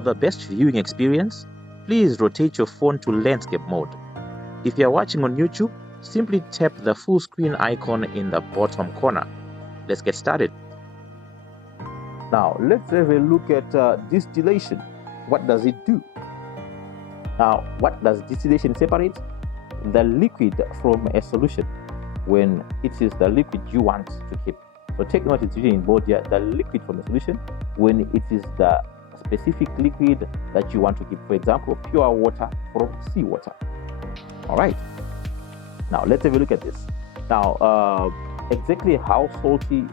For the best viewing experience, please rotate your phone to landscape mode. If you are watching on YouTube, simply tap the full screen icon in the bottom corner. Let's get started. Now, let's have a look at distillation. What does it do? Now, what does distillation separate? The liquid from a solution when it is the liquid you want to keep. So take note, it's written in bold here, the liquid from a solution when it is the specific liquid that you want to keep. For example, pure water from seawater. All right. Now, let's have a look at this. Now, exactly how salty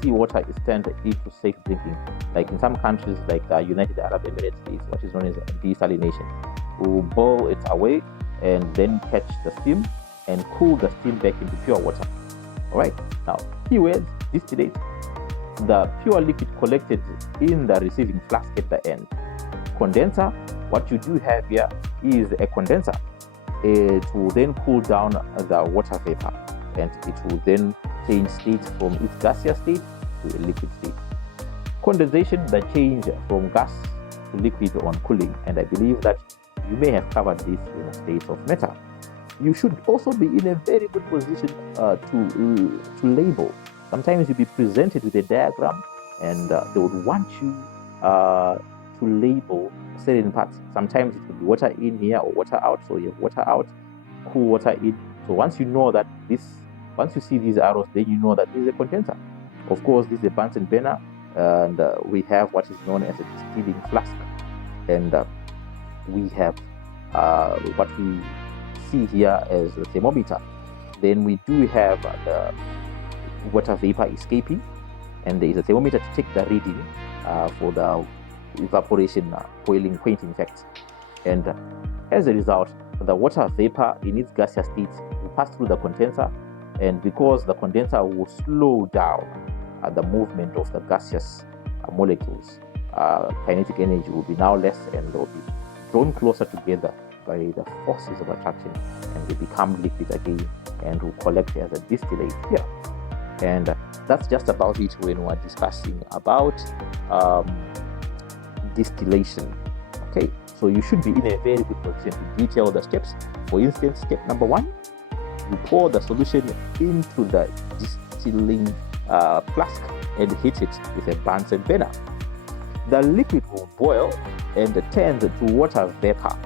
seawater is turned into safe drinking. Like in some countries, like the United Arab Emirates, is what is known as desalination. We'll boil it away and then catch the steam and cool the steam back into pure water. All right. Now, keywords: distillate, the pure liquid collected in the receiving flask at the end. Condenser, what you do have here is a condenser. It will then cool down the water vapor, and it will then change state from its gaseous state to a liquid state. Condensation, the change from gas to liquid on cooling, and I believe that you may have covered this in a state of matter. You should also be in a very good position to label. Sometimes you'll be presented with a diagram, and they would want you to label certain parts. Sometimes it could be water in here or water out. So you have water out, cool water in. So once you know that once you see these arrows, then you know that this is a condenser. Of course, this is a Bunsen burner, and we have what is known as a distilling flask, and we have what we see here as the thermometer. Then we do have the water vapor escaping, and there is a thermometer to take the reading for the evaporation boiling point, in fact. And as a result, the water vapor in its gaseous state will pass through the condenser, and because the condenser will slow down the movement of the gaseous molecules, kinetic energy will be now less, and they will be drawn closer together by the forces of attraction, and they become liquid again and will collect as a distillate here. And that's just about it when we're discussing about distillation. Okay, so you should be in a very good position to detail the steps. For instance, step number 1, you pour the solution into the distilling flask and heat it with a Bunsen burner. The liquid will boil and turn to water vapor.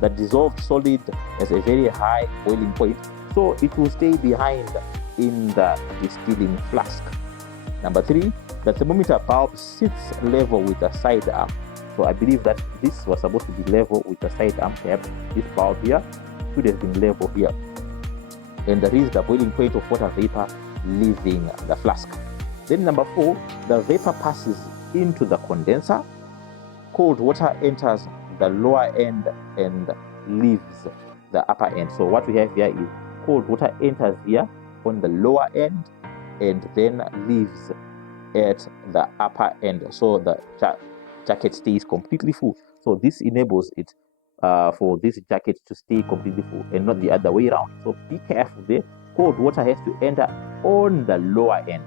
The dissolved solid has a very high boiling point, so it will stay behind in the distilling flask. Number 3, the thermometer bulb sits level with the side arm. So I believe that this was supposed to be level with the side arm. Perhaps this bulb here should have been level here. And there is the boiling point of water vapor leaving the flask. Then number 4, the vapor passes into the condenser. Cold water enters the lower end and leaves the upper end. So what we have here is cold water enters here on the lower end and then leaves at the upper end. So the jacket stays completely full. So this enables it for this jacket to stay completely full and not the other way around. So be careful there. Cold water has to enter on the lower end.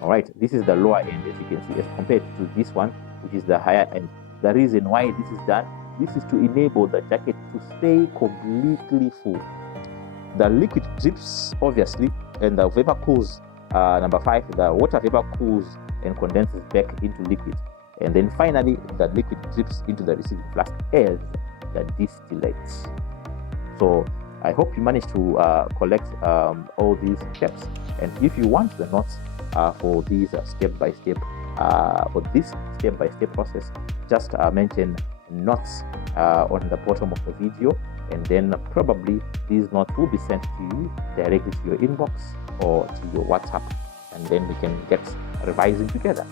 All right, this is the lower end, as you can see, as compared to this one, which is the higher end. The reason why this is done, this is to enable the jacket to stay completely full. The liquid drips, obviously, and the vapor cools. Number 5, the water vapor cools and condenses back into liquid. And then finally, the liquid drips into the receiving flask as the distillate. So I hope you managed to collect all these steps. And if you want the notes for these step-by-step, for this step-by-step process, just mention notes on the bottom of the video, and then probably these notes will be sent to you directly to your inbox or to your WhatsApp, and then we can get revising together.